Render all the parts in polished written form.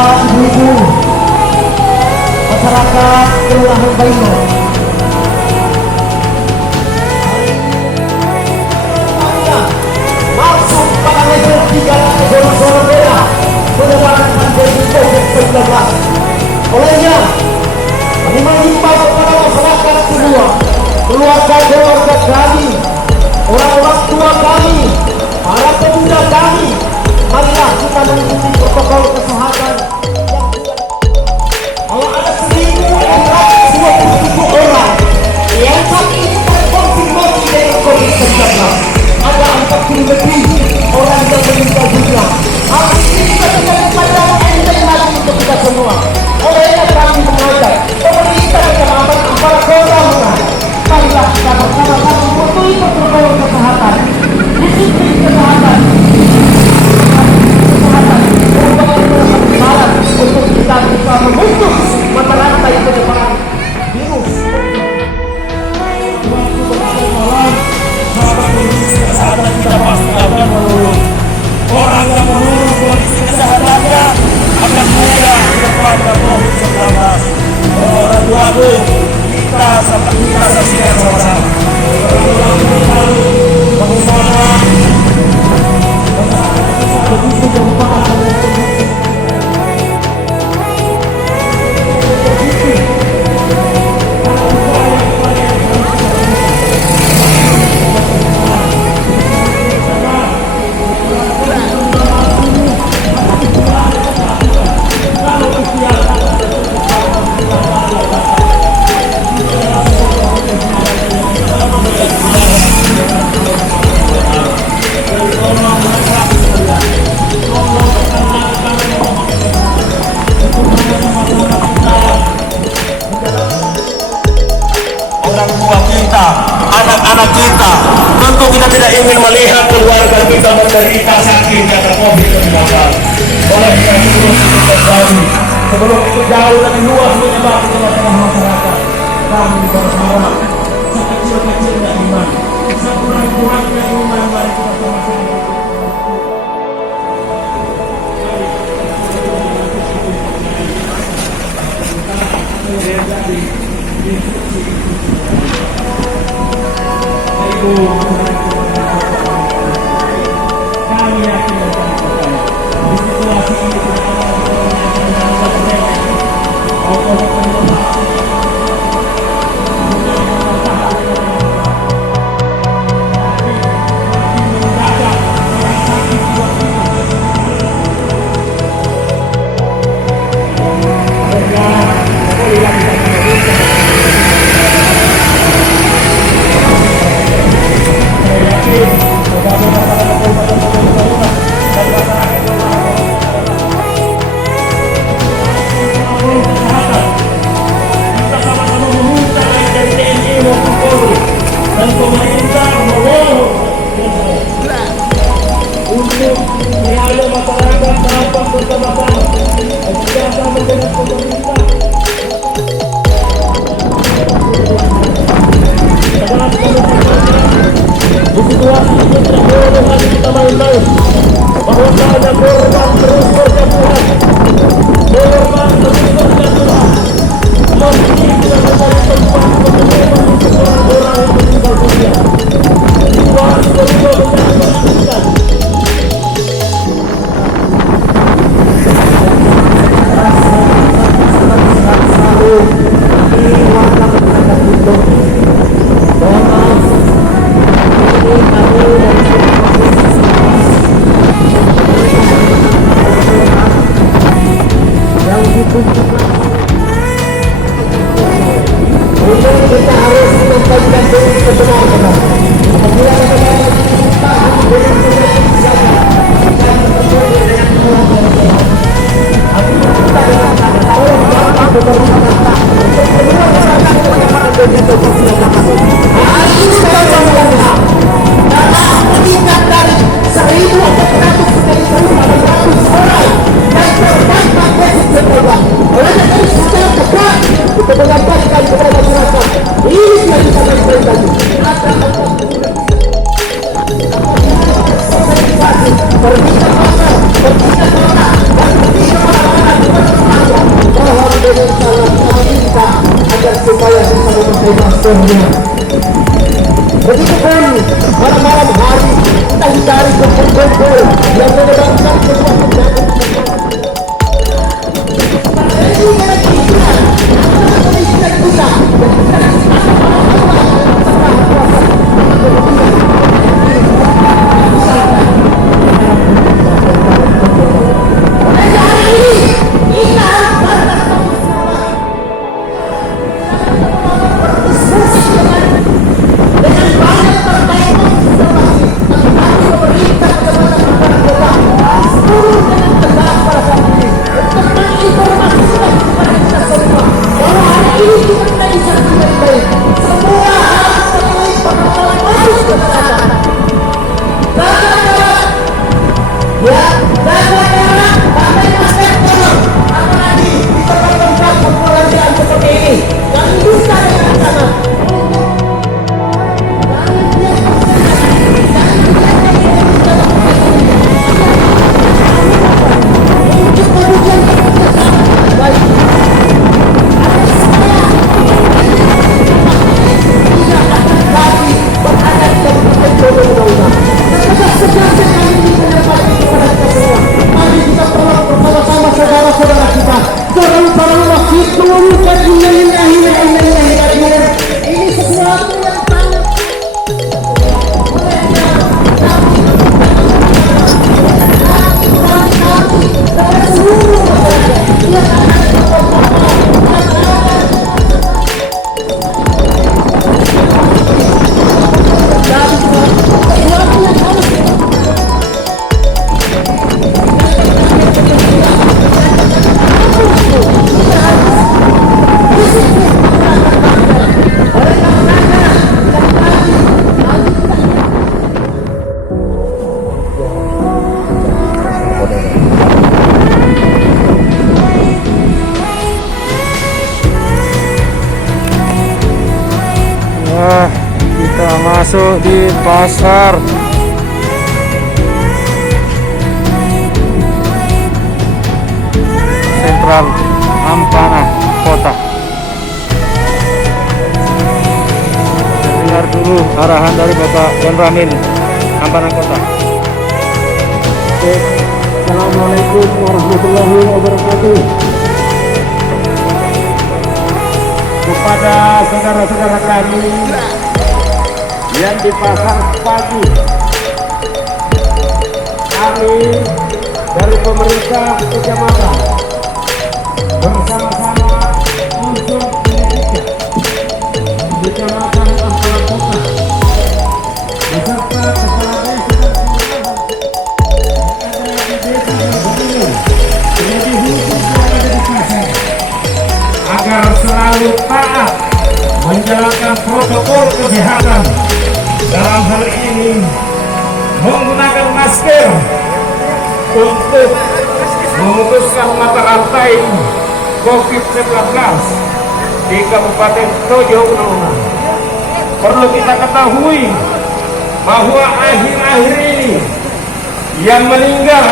bapak, ibu-ibu, masyarakat Kelurahan Baino. Masuk pada level 3 zona merah penyebaran pandemi COVID-19. Olehnya, kami mengimbau kepada masyarakat semua, keluarga-keluarga kami, orang-orang tua kami, para pemuda kami, marilah kita mengikuti protokol kesehatan yang sudah. Kalau ada 1.627 orang yang saat ini terkonfirmasi dari COVID-19, ada 40 lebih orang yang meninggal dunia. Hal ini kita tidak kepada enteng lagi untuk kita semua. Olehnya kami mengajak pemerintah kecamatan para kota mengajar, marilah kita bersama-sama mematuhi protokol kesehatan, disiplin kesehatan, untuk kita bisa memutus mata rantai penyebaran virus. Waktu berada malam, sahabat kondisi kesehatan kita pasti akan menurun. Orang yang menurun kondisi kesehatannya akan mudah kepada COVID-19. Orang tuaku, kita saksikan sama-sama. Bagaimana begitu gempa anak-anak kita, tentu kita tidak ingin melihat keluarga kita menderita sakit karena COVID-19. Oleh karena itu sebelum itu jauh lebih luas menyebar ke tengah-tengah masyarakat, kami berharap sekecil-kecilnya iman, sekurang-kurangnya iman, mari kita sama-sama. Kami yakin dan di situasi ini dan pemerintah memohon untuk menjaga masyarakat dapat bersama-sama bekerjasama dengan pemerintah dalam di situasi ini tidak boleh lagi kita main-main, bahwasanya korban terus berjatuhan, korban terus berjatuhan, masih tidak mencari tempat penyembuhan untuk orang-orang yang meninggal dunia. Situasi kedua menjadi menakutkan. Kita harus menyampaikan benar-benar. Apabila kita meningkat dari 1.400 menjadi 1.800 orang dan terdampak COVID-19. Oleh karena itu secara tepat kita menyampaikan kepada masyarakat ini yang kita sampaikan. utuhnya. Begitupun malam-malam hari kita hindari kumpul-kumpul yang menyebarkan sebuah penyakit. Kita masuk di pasar sentral Ampana Kota. Dengar dulu arahan dari Bapak Dan Ramil, Ampana Kota. Assalamualaikum warahmatullahi wabarakatuh. Kepada saudara-saudara kami yang di pasar pagi, kami dari pemerintah kecamatan bersama-sama unsur pendidikan kecamatan Ampana Kota beserta kepala desa dan kelurahan yang ada di desa Berbunyi menjadi hukum yang ada di pasar agar selalu taat menjalankan protokol kesehatan, dalam hal ini menggunakan masker untuk memutuskan mata rantai COVID-19 di Kabupaten Tojo Unauna. Perlu kita ketahui bahwa akhir-akhir ini yang meninggal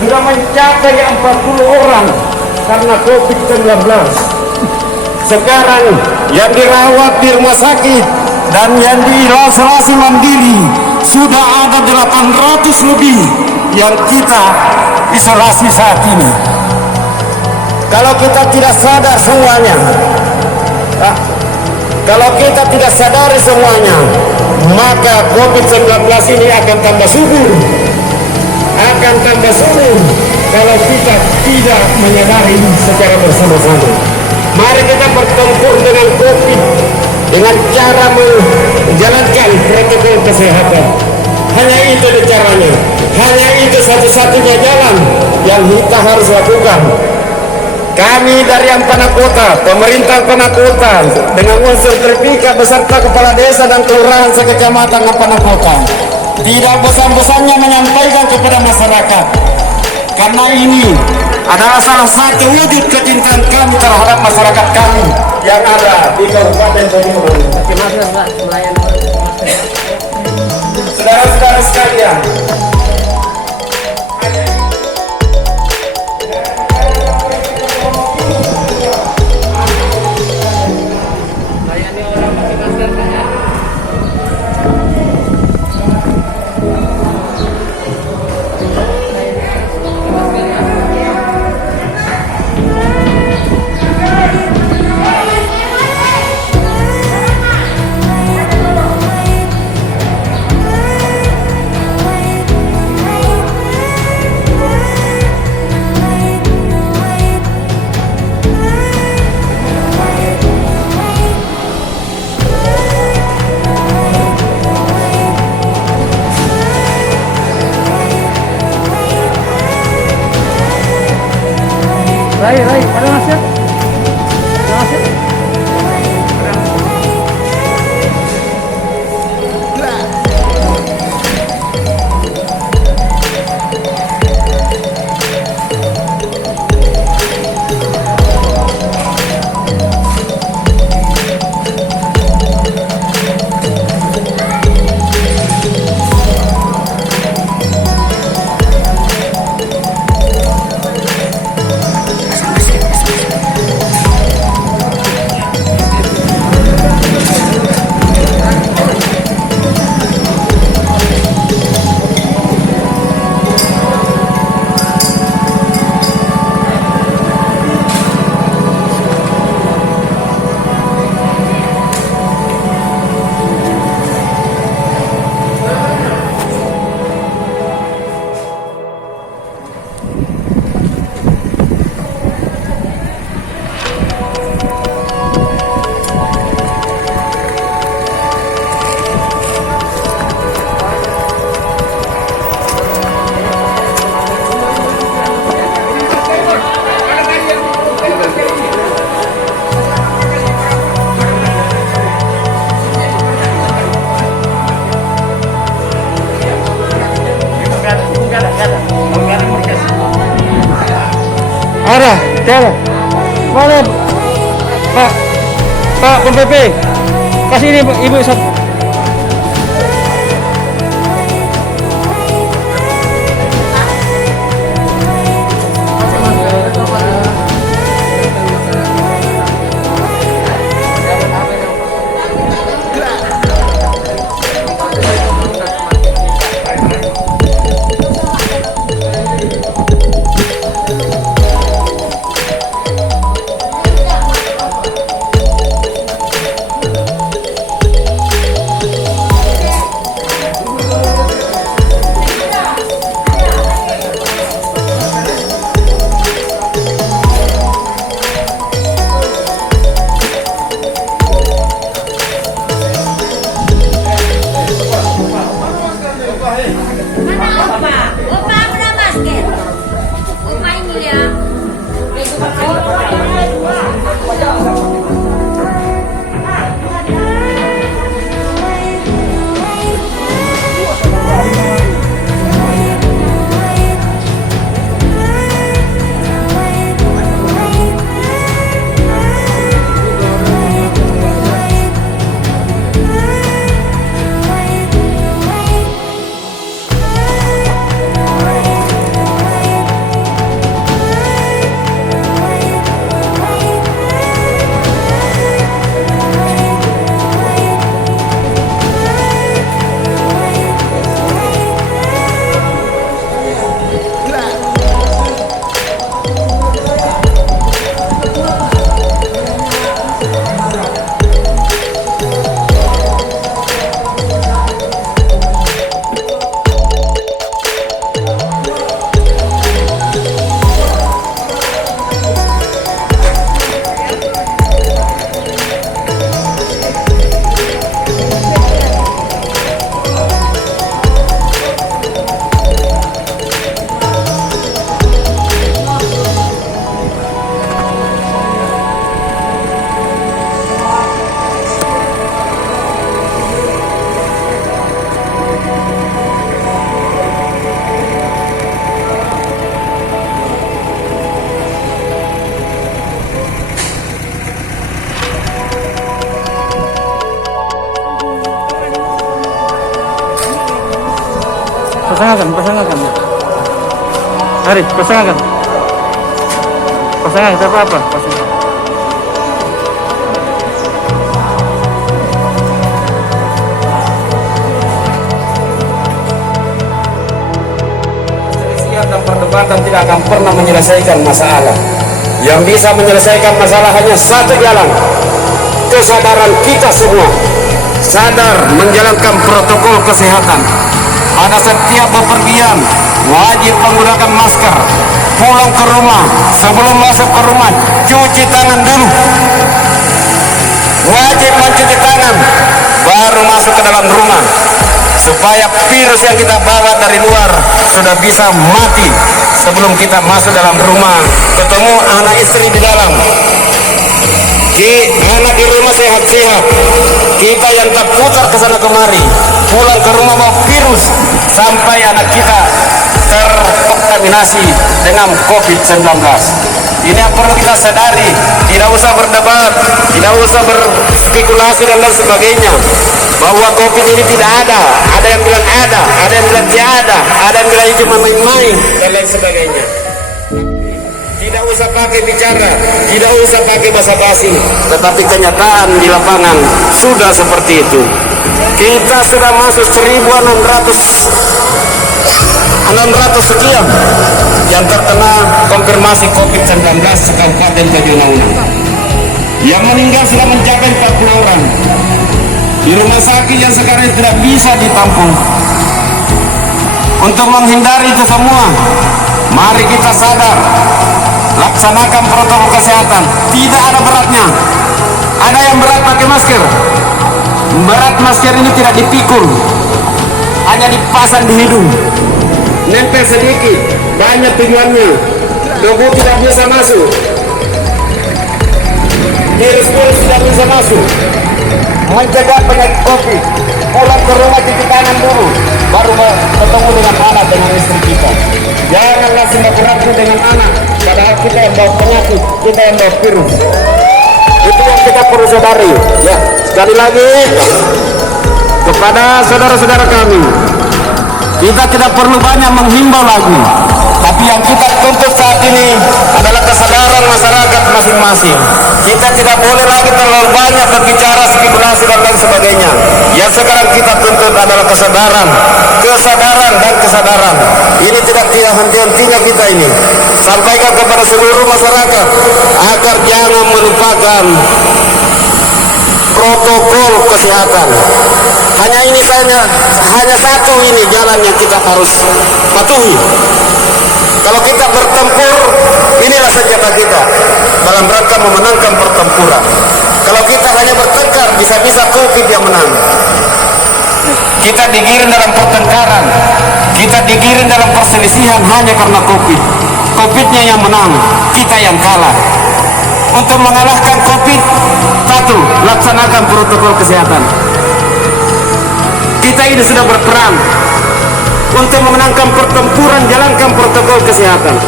sudah mencapai 40 orang karena COVID-19. Sekarang yang dirawat di rumah sakit dan yang di isolasi mandiri sudah ada 800 lebih yang kita isolasi saat ini. Kalau kita tidak sadar semuanya, kalau kita tidak sadari semuanya, maka COVID-19 ini akan tambah subur, kalau kita tidak menyadari secara bersama-sama. Mari kita bertempur dengan COVID dengan cara menjalankan protokol kesehatan. Hanya itu caranya, hanya itu satu-satunya jalan yang kita harus lakukan. Kami dari Ampana Kota, pemerintah Ampana Kota dengan unsur terpikat beserta kepala desa dan kelurahan sekecamatan Ampana Kota tidak bosan-bosannya menyampaikan kepada masyarakat, karena ini adalah salah satu wujud kecintaan kami terhadap masyarakat kami yang ada di Kabupaten Tojo. Saudara-saudara sekalian, Rai, pada ngasih. Ngasih. Ada, tiada. Mana, Pak? Pak PP, kasih ini ibu satu. Pasangan. Hari, pasangan. Pasangan, kita apa? Pasangan. Perselisihan dan perdebatan tidak akan pernah menyelesaikan masalah. Yang bisa menyelesaikan masalah hanya satu jalan. Kesadaran kita semua. Sadar menjalankan protokol kesehatan. Pada setiap bepergian wajib menggunakan masker. Pulang ke rumah, sebelum masuk ke rumah cuci tangan dulu. Wajib mencuci tangan baru masuk ke dalam rumah, supaya virus yang kita bawa dari luar sudah bisa mati sebelum kita masuk dalam rumah. Ketemu anak istri di dalam, anak di rumah sehat-sehat, kita yang terputar ke sana kemari, pulang ke rumah bawa virus, sampai anak kita terkontaminasi dengan COVID-19. Ini yang perlu kita sadari, tidak usah berdebat, tidak usah berspekulasi dan lain sebagainya, bahwa COVID ini tidak ada yang bilang ada yang bilang tiada, ada yang bilang cuma main-main dan lain sebagainya. Tidak usah pakai bicara, tidak usah pakai basa-basi, tetapi kenyataan di lapangan sudah seperti itu. Kita sudah masuk 1.600 sekian yang terkena konfirmasi COVID-19 se-Kabupaten Tajunan. Yang meninggal sudah mencapai 40 orang. Di rumah sakit yang sekarang tidak bisa ditampung. Untuk menghindari itu semua, mari kita sadar, laksanakan protokol kesehatan. Tidak ada beratnya. Ada yang berat pakai masker. Berat masker ini tidak dipikul, hanya dipasang di hidung, nempel sedikit, banyak tujuannya. Debu tidak bisa masuk, virus-virus tidak bisa masuk. Mencegah penyakit COVID, pulang ke rumah cuci tangan dulu, baru ketemu dengan anak, dengan istri kita. Jangan langsung berhubungan dengan anak, padahal kita yang bawa penyakit, kita yang bawa virus. Itu yang kita perlu sadari. Ya, sekali lagi kepada saudara-saudara kami, kita tidak perlu banyak menghimbau lagi, tapi yang kita tuntut saat ini adalah kesadaran masyarakat masing-masing. Kita tidak boleh lagi terlalu banyak berbicara, spekulasi dan lain sebagainya. Yang sekarang kita tuntut adalah kesadaran dan kesadaran. Ini tidak henti-hentinya kita ini. Sampaikan kepada seluruh masyarakat agar jangan melupakan protokol kesehatan. Hanya satu ini jalan yang kita harus patuhi. Kalau kita bertempur, inilah senjata kita dalam rangka memenangkan pertempuran. Kalau kita hanya bertengkar, bisa-bisa COVID yang menang. Kita digiring dalam pertengkaran, kita digiring dalam perselisihan hanya karena COVID. COVID-nya yang menang, kita yang kalah. Untuk mengalahkan COVID, satu, laksanakan protokol kesehatan. Kita ini sudah berperang. Untuk memenangkan pertempuran, jalankan protokol kesehatan.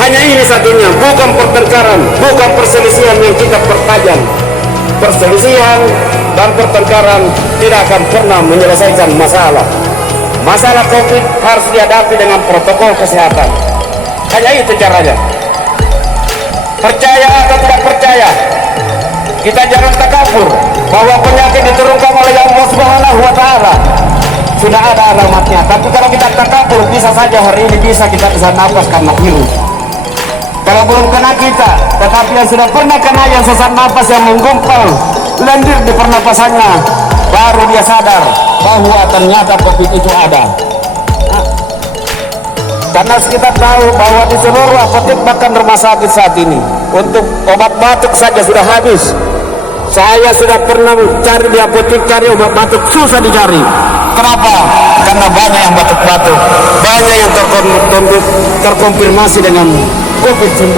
Hanya ini satunya, bukan pertengkaran, bukan perselisihan yang kita pertajam. Perselisihan dan pertengkaran tidak akan pernah menyelesaikan masalah. Masalah COVID harus dihadapi dengan protokol kesehatan. Hanya itu caranya. Percaya atau tidak percaya, kita jangan takabur bahwa penyakit diturunkan oleh Allah Subhanahu wa Ta'ala. Sudah ada alamatnya. Tapi kalau kita takabur, bisa saja hari ini bisa kita bisa nafas karena virus. Kalau belum kena kita, tetapi yang sudah pernah kena, yang sesak nafas, yang menggumpal lendir di pernapasannya, baru dia sadar bahwa ternyata COVID itu ada. Karena kita tahu bahwa di seluruh apotek bahkan rumah sakit saat ini untuk obat batuk saja sudah habis. Saya sudah pernah cari di apotek, cari obat batuk susah dicari. Kenapa? Karena banyak yang batuk-batuk, banyak yang terkonfirmasi dengan COVID-19.